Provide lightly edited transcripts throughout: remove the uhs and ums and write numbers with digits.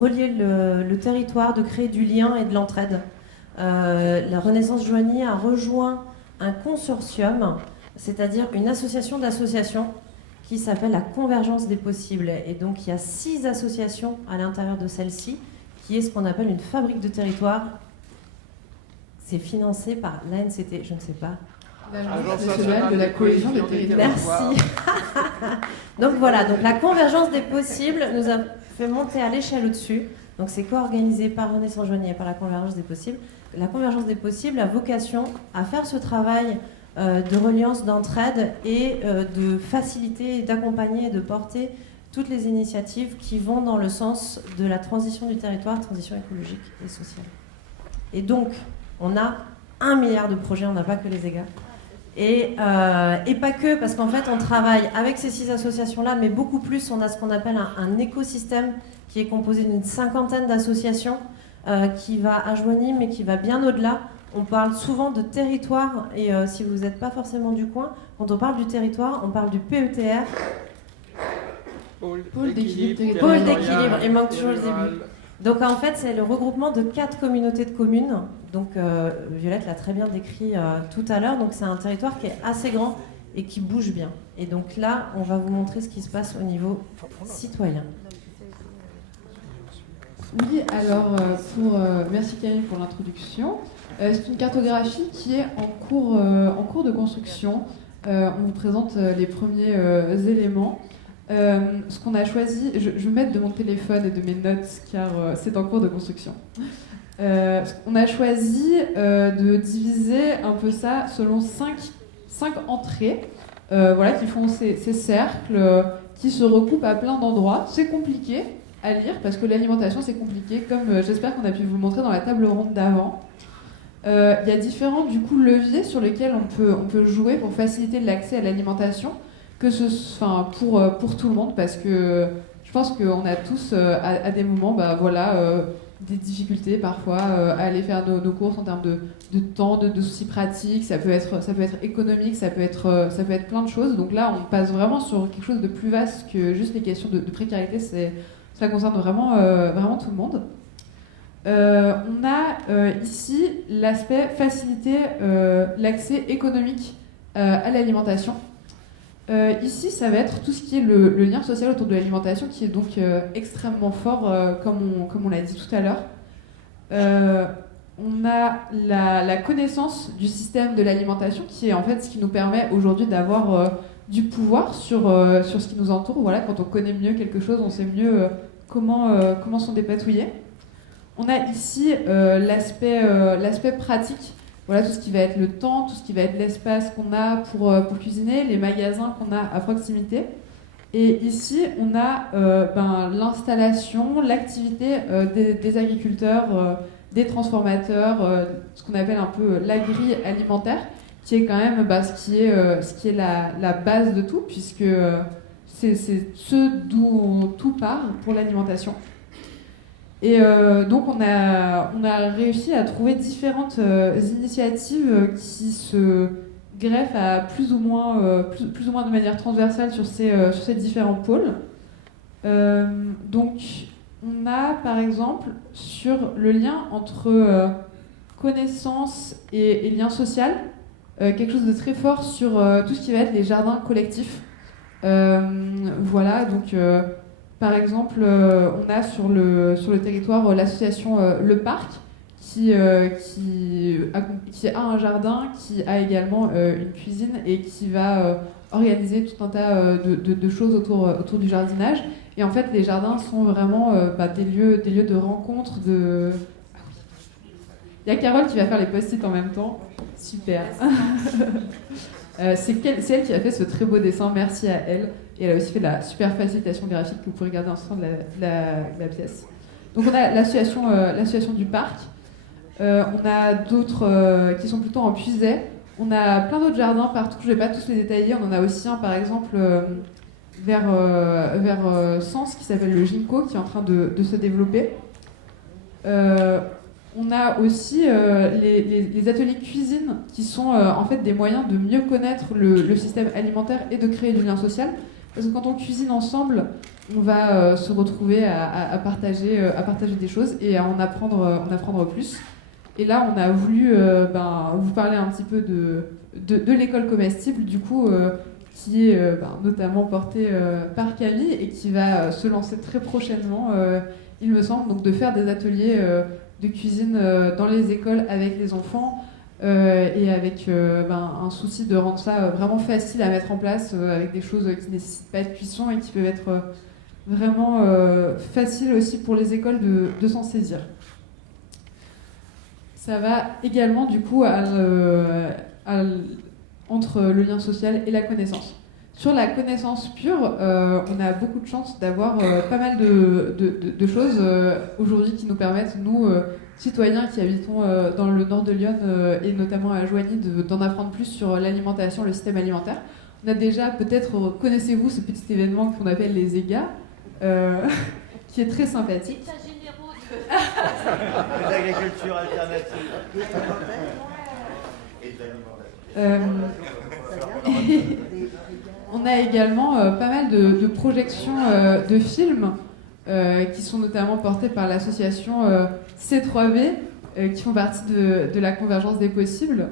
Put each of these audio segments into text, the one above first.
relier le territoire, de créer du lien et de l'entraide. La Renaissance Joigny a rejoint un consortium, c'est-à-dire une association d'associations qui s'appelle la Convergence des possibles. Et donc il y a 6 associations à l'intérieur de celle-ci, qui est ce qu'on appelle une fabrique de territoire. C'est financé par l'ANCT, je ne sais pas. L'Agence nationale de la cohésion des territoires. Merci. Donc voilà, donc la Convergence des possibles nous a fait monter à l'échelle au-dessus. Donc c'est co-organisé par Renaissance Joigny et par la Convergence des possibles. La Convergence des possibles a vocation à faire ce travail de reliance, d'entraide et de faciliter, d'accompagner et de porter toutes les initiatives qui vont dans le sens de la transition du territoire, transition écologique et sociale. Et donc, on a 1 milliard de projets, on n'a pas que les égats. Et pas que, parce qu'en fait, on travaille avec ces 6 associations-là, mais beaucoup plus, on a ce qu'on appelle un écosystème qui est composé d'une 50aine d'associations qui va à Joigny, mais qui va bien au-delà. On parle souvent de territoire, et si vous n'êtes pas forcément du coin, quand on parle du territoire, on parle du PETR. Pôle d'équilibre. Pôle d'équilibre, il manque toujours le début. Donc en fait, c'est le regroupement de 4 communautés de communes. Donc Violette l'a très bien décrit tout à l'heure. Donc c'est un territoire qui est assez grand et qui bouge bien. Et donc là, on va vous montrer ce qui se passe au niveau citoyen. Oui, alors merci Camille pour l'introduction. C'est une cartographie qui est en cours de construction. On vous présente les premiers éléments. Ce qu'on a choisi, je vais mettre de mon téléphone et de mes notes car c'est en cours de construction. On a choisi de diviser un peu ça selon 5 entrées qui font ces cercles qui se recoupent à plein d'endroits. C'est compliqué à lire parce que l'alimentation c'est compliqué, comme j'espère qu'on a pu vous le montrer dans la table ronde d'avant. Il y a différents leviers sur lesquels on peut jouer pour faciliter l'accès à l'alimentation, pour tout le monde, parce que je pense qu'on a tous à des moments des difficultés parfois à aller faire nos courses en termes de temps, de soucis pratiques. Ça peut être économique, ça peut être plein de choses. Donc là on passe vraiment sur quelque chose de plus vaste que juste les questions de précarité. Ça concerne vraiment tout le monde. On a ici l'aspect faciliter l'accès économique à l'alimentation. Ici, ça va être tout ce qui est le lien social autour de l'alimentation, qui est donc extrêmement fort, comme on l'a dit tout à l'heure. On a la connaissance du système de l'alimentation, qui est en fait ce qui nous permet aujourd'hui d'avoir du pouvoir sur ce qui nous entoure. Voilà, quand on connaît mieux quelque chose, on sait mieux comment s'en dépatouiller. On a ici l'aspect pratique. Voilà, tout ce qui va être le temps, tout ce qui va être l'espace qu'on a pour cuisiner, les magasins qu'on a à proximité. Et ici, on a l'installation, l'activité des agriculteurs, des transformateurs, ce qu'on appelle un peu l'agri-alimentaire, qui est quand même ce qui est la base de tout, puisque c'est ce d'où tout part pour l'alimentation. Et donc on a réussi à trouver différentes initiatives qui se greffent à plus ou moins de manière transversale sur ces différents pôles. Donc on a par exemple sur le lien entre connaissance et lien social quelque chose de très fort sur tout ce qui va être les jardins collectifs. Voilà, donc par exemple, on a sur le territoire l'association Le Parc qui a un jardin, qui a également une cuisine et qui va organiser tout un tas de choses autour du jardinage. Et en fait, les jardins sont vraiment des lieux de rencontre. Il y a Carole qui va faire les post-it en même temps. Super. C'est elle qui a fait ce très beau dessin, merci à elle. Et elle a aussi fait la super facilitation graphique que vous pouvez regarder en sortant de la pièce. Donc on a l'association du parc. On a d'autres qui sont plutôt en puisaye. On a plein d'autres jardins partout, je ne vais pas tous les détailler. On en a aussi un par exemple vers Sens qui s'appelle le Ginkgo, qui est en train de se développer. On a aussi les ateliers cuisine qui sont en fait des moyens de mieux connaître le système alimentaire et de créer du lien social. Parce que quand on cuisine ensemble, on va se retrouver à partager des choses et à en apprendre plus. Et là, on a voulu vous parler un petit peu de l'école comestible, du coup, qui est notamment portée par Camille et qui va se lancer très prochainement, il me semble, donc de faire des ateliers de cuisine dans les écoles avec les enfants et avec un souci de rendre ça vraiment facile à mettre en place avec des choses qui ne nécessitent pas de cuisson et qui peuvent être vraiment faciles aussi pour les écoles de s'en saisir. Ça va également du coup entre le lien social et la connaissance. Sur la connaissance pure, on a beaucoup de chance d'avoir pas mal de choses aujourd'hui qui nous permettent, nous, citoyens qui habitons dans le nord de Lyon et notamment à Joigny, d'en apprendre plus sur l'alimentation, le système alimentaire. On a déjà, peut-être, connaissez-vous ce petit événement qu'on appelle les EGA, qui est très sympathique. L'agriculture alternative. Et de l'alimentation. On a également pas mal de projections de films qui sont notamment portés par l'association C3V, qui font partie de la Convergence des possibles,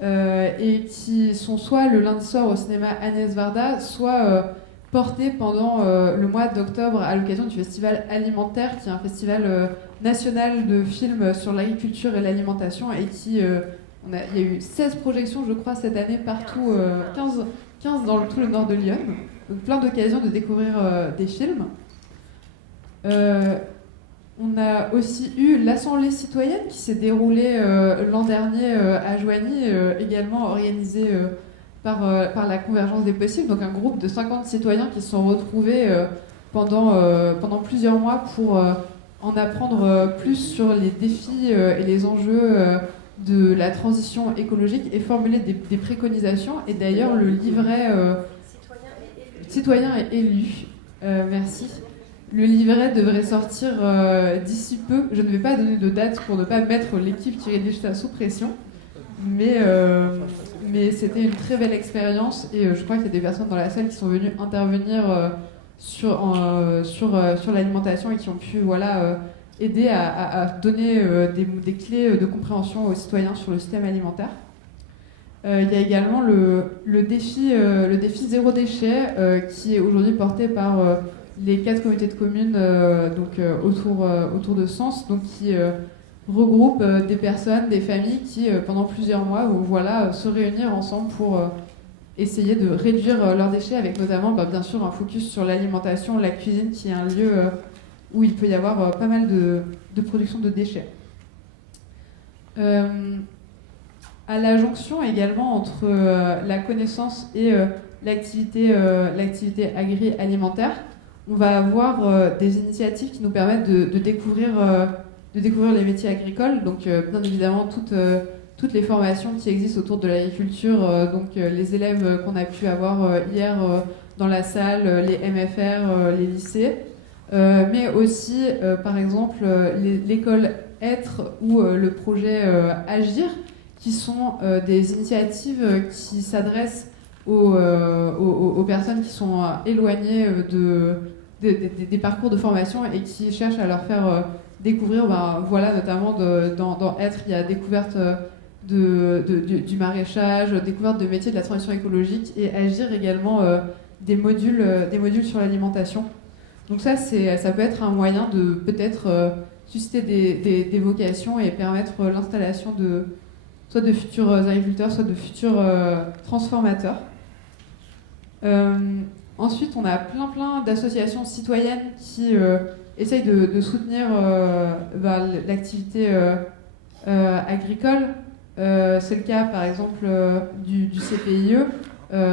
et qui sont soit le lundi soir au cinéma Agnès Varda, soit portés pendant le mois d'octobre à l'occasion du festival Alimentaire, qui est un festival national de films sur l'agriculture et l'alimentation, et qui il y a eu 16 projections, je crois, cette année partout, 15 dans tout le nord de Lyon. Donc plein d'occasions de découvrir des films. On a aussi eu l'Assemblée citoyenne qui s'est déroulée l'an dernier à Joigny, également organisée par la Convergence des possibles, donc un groupe de 50 citoyens qui se sont retrouvés pendant plusieurs mois pour en apprendre plus sur les défis et les enjeux de la transition écologique et formuler des préconisations. Et d'ailleurs, le livret Citoyens et élus, merci. Le livret devrait sortir d'ici peu. Je ne vais pas donner de date pour ne pas mettre l'équipe qui rédige ça sous pression. Mais c'était une très belle expérience et je crois qu'il y a des personnes dans la salle qui sont venues intervenir sur l'alimentation et qui ont pu aider à donner des clés de compréhension aux citoyens sur le système alimentaire. Il y a également le défi zéro déchet qui est aujourd'hui porté par les 4 communautés de communes autour de Sens, donc qui regroupe des personnes, des familles qui pendant plusieurs mois vont se réunir ensemble pour essayer de réduire leurs déchets, avec notamment bien sûr un focus sur l'alimentation, la cuisine, qui est un lieu où il peut y avoir pas mal de production de déchets. À la jonction également entre la connaissance et l'activité agri-alimentaire, on va avoir des initiatives qui nous permettent de découvrir les métiers agricoles, donc bien évidemment toutes les formations qui existent autour de l'agriculture, donc les élèves qu'on a pu avoir hier dans la salle, les MFR, les lycées, mais aussi par exemple l'école Être ou le projet Agir, qui sont des initiatives qui s'adressent aux personnes qui sont éloignées des parcours de formation et qui cherchent à leur faire découvrir, notamment dans Être, il y a découverte du maraîchage, découverte de métiers de la transition écologique, et Agir également des modules sur l'alimentation. Donc ça peut être un moyen de peut-être susciter des vocations et permettre l'installation soit de futurs agriculteurs, soit de futurs transformateurs. Ensuite, on a plein d'associations citoyennes qui essayent de soutenir l'activité agricole. C'est le cas, par exemple, du CPIE,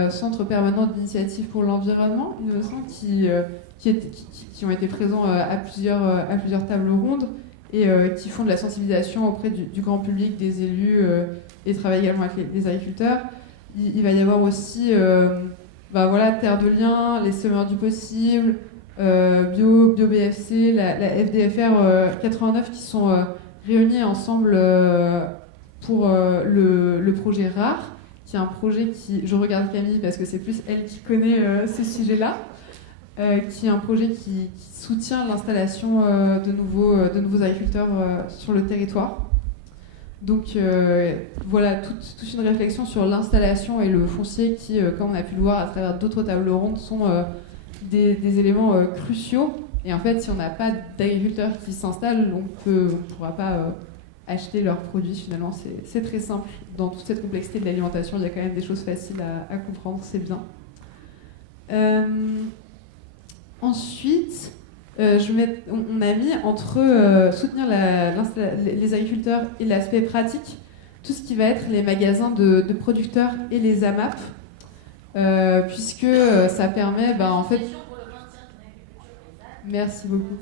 Centre permanent d'initiative pour l'environnement, il me semble, qui ont été présents à plusieurs tables rondes et qui font de la sensibilisation auprès du grand public, des élus, et travaillent également avec les agriculteurs. Il va y avoir aussi Terre de Liens, les Semeurs du Possible, Bio BFC, la FDFR 89 qui sont réunis ensemble pour le projet RARE, qui est un projet je regarde Camille parce que c'est plus elle qui connaît ce sujet-là, qui est un projet qui soutient l'installation de nouveaux agriculteurs sur le territoire. Donc voilà, toute une réflexion sur l'installation et le foncier qui, comme on a pu le voir à travers d'autres tables rondes, sont des éléments cruciaux. Et en fait, si on n'a pas d'agriculteurs qui s'installent, on ne pourra pas acheter leurs produits. Finalement, c'est très simple. Dans toute cette complexité de l'alimentation, il y a quand même des choses faciles à comprendre, c'est bien. Ensuite, on a mis entre soutenir les agriculteurs et l'aspect pratique, tout ce qui va être les magasins de producteurs et les AMAP, puisque ça permet, en fait... Merci beaucoup.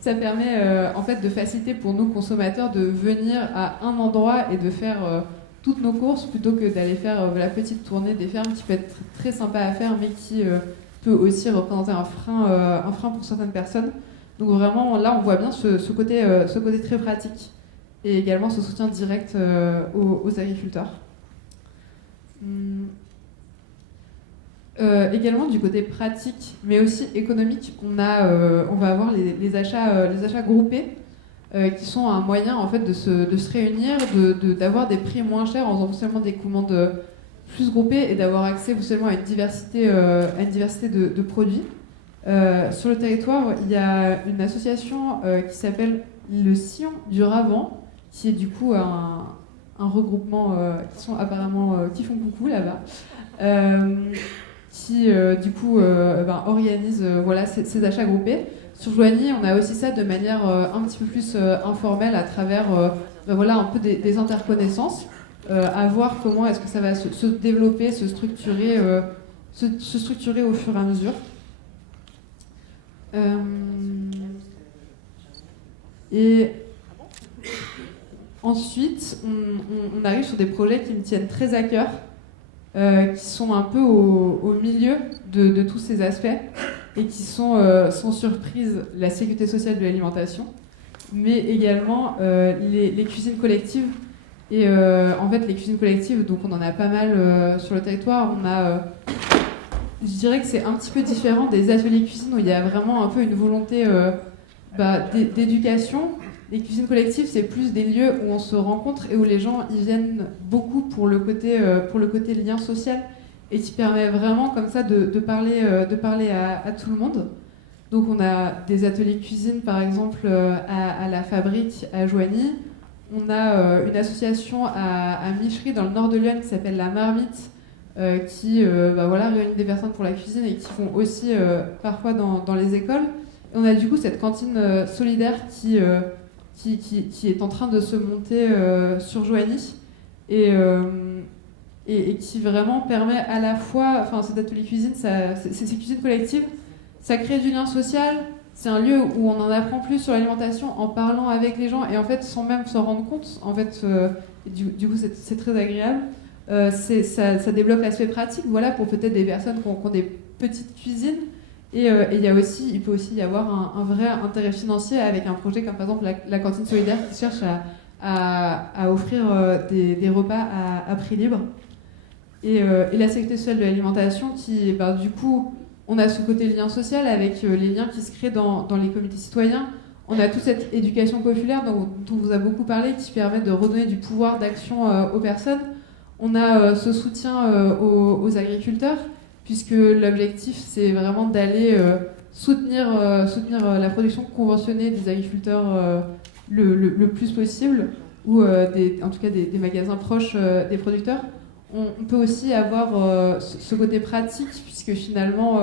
Ça permet en fait de faciliter pour nous consommateurs de venir à un endroit et de faire toutes nos courses plutôt que d'aller faire la petite tournée des fermes qui peut être très sympa à faire mais qui peut aussi représenter un frein pour certaines personnes. Donc vraiment là on voit bien ce côté très pratique et également ce soutien direct aux agriculteurs. Également du côté pratique mais aussi économique, on va avoir les achats groupés qui sont un moyen en fait de se réunir, d'avoir des prix moins chers en faisant seulement des commandes plus groupées et d'avoir accès seulement à une diversité de produits. Sur le territoire, il y a une association qui s'appelle le Sillon du Ravent, qui est du coup un regroupement qui sont apparemment qui font coucou là-bas. Qui du coup organise ces achats groupés. Sur Joigny, on a aussi ça de manière un petit peu plus informelle à travers un peu des interconnaissances, à voir comment est-ce que ça va se développer, se structurer au fur et à mesure. Et ensuite, on arrive sur des projets qui me tiennent très à cœur, qui sont un peu au milieu de tous ces aspects et qui sont sans surprise la sécurité sociale de l'alimentation, mais également les cuisines collectives. Et en fait, les cuisines collectives, donc on en a pas mal sur le territoire. Je dirais que c'est un petit peu différent des ateliers cuisine où il y a vraiment un peu une volonté d'éducation. Les cuisines collectives, c'est plus des lieux où on se rencontre et où les gens y viennent beaucoup pour le côté lien social et qui permet vraiment comme ça de parler à tout le monde. Donc on a des ateliers cuisine par exemple à la Fabrique à Joigny. On a une association à Michery dans le nord de Lyon qui s'appelle La Marmite qui réunit des personnes pour la cuisine et qui font aussi parfois dans les écoles. Et on a du coup cette cantine solidaire qui est en train de se monter sur Joigny et qui vraiment permet à la fois, cet atelier cuisine, ces cuisines collectives, ça crée du lien social, c'est un lieu où on en apprend plus sur l'alimentation en parlant avec les gens et en fait sans même s'en rendre compte, en fait, du coup c'est très agréable. Ça débloque l'aspect pratique, pour peut-être des personnes qui ont des petites cuisines. Et il peut aussi y avoir un vrai intérêt financier avec un projet comme par exemple la cantine solidaire qui cherche à offrir des repas à prix libre. Et la sécurité sociale de l'alimentation qui, du coup, on a ce côté lien social avec les liens qui se créent dans les comités citoyens. On a toute cette éducation populaire dont on vous a beaucoup parlé qui permet de redonner du pouvoir d'action aux personnes. On a ce soutien aux agriculteurs, puisque l'objectif, c'est vraiment d'aller soutenir la production conventionnée des agriculteurs le plus possible, ou en tout cas des magasins proches des producteurs. On peut aussi avoir ce côté pratique, puisque finalement,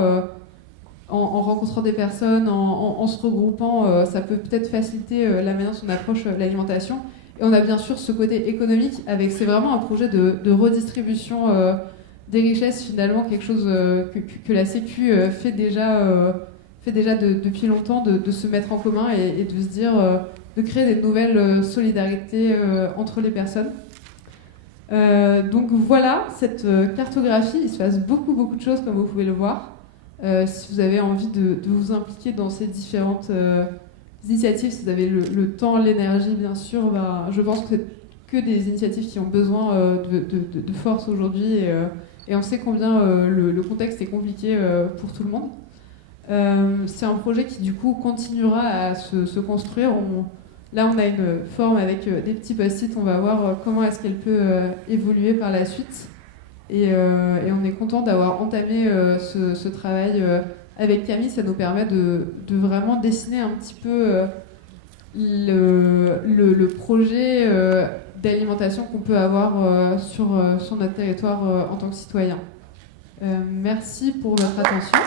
en rencontrant des personnes, en se regroupant, ça peut peut-être faciliter la manière dont on approche l'alimentation. Et on a bien sûr ce côté économique, c'est vraiment un projet de redistribution des richesses, finalement, quelque chose que la Sécu fait déjà depuis longtemps, de se mettre en commun et de se dire, de créer des nouvelles solidarités entre les personnes. Donc voilà, cette cartographie, il se passe beaucoup de choses, comme vous pouvez le voir. Si vous avez envie de vous impliquer dans ces différentes initiatives, si vous avez le temps, l'énergie, bien sûr, je pense que c'est que des initiatives qui ont besoin de force aujourd'hui Et on sait combien le contexte est compliqué pour tout le monde. C'est un projet qui du coup continuera à se construire. Là on a une forme avec des petits post-it, on va voir comment est-ce qu'elle peut évoluer par la suite. Et on est content d'avoir entamé ce travail avec Camille. Ça nous permet de vraiment dessiner un petit peu le projet d'alimentation qu'on peut avoir sur notre territoire en tant que citoyen. Merci pour votre attention.